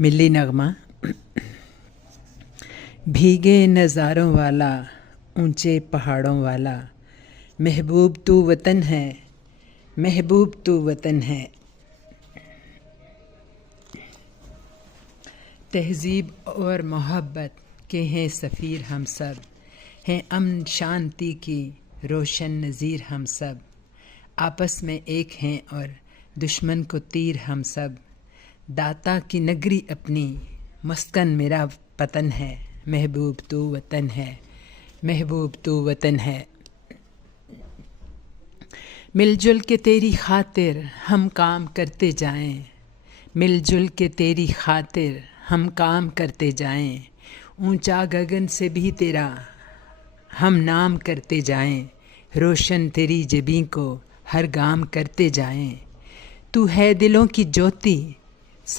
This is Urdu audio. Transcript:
ملی نغمہ۔ بھیگے نظاروں والا، اونچے پہاڑوں والا، محبوب تو وطن ہے، محبوب تو وطن ہے۔ تہذیب اور محبت کے ہیں سفیر ہم سب، ہیں امن شانتی کی روشن نظیر ہم سب۔ آپس میں ایک ہیں اور دشمن کو تیر ہم سب۔ داتا کی نگری اپنی، مسکن میرا وطن ہے، محبوب تو وطن ہے، محبوب تو وطن ہے۔ مل جل کے تیری خاطر ہم کام کرتے جائیں، مل جل کے تیری خاطر ہم کام کرتے جائیں۔ اونچا گگن سے بھی تیرا ہم نام کرتے جائیں، روشن تیری جبیں کو ہر گام کرتے جائیں۔ تو ہے دلوں کی جوتی،